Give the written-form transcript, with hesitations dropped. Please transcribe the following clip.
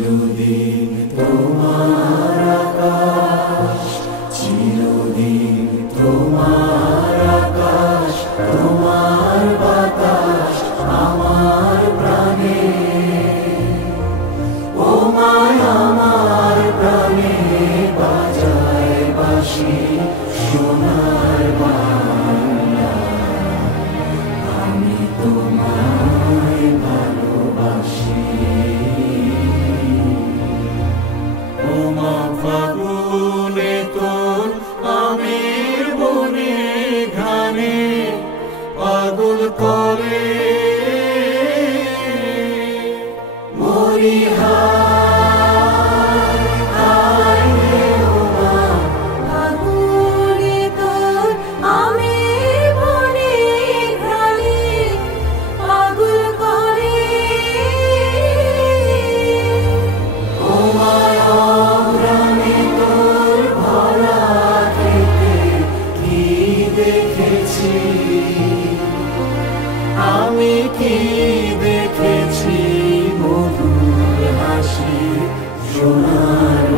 চিরদিন তোমার আকাশ, চিরদিন তোমার আকাশ, তোমার বাতাস আমার প্রাণে। ও মায় আমার প্রাণে বাজায় বাঁশি সোনার বাংলা, আমি তোমায় ভালোবাসি। ও মা ফাগুনে তোর আমের বনে ঘানে পাগল করে মরি হায় হায় রে। ও মা ফাগুনে তোর আমের বনে ঘ্রাণে পাগল করে। ও মায় অগ্রাণে তোর ভরা খেতে কি দেখেছি আমি, কি দেখেছি মধুর হাসি সোনার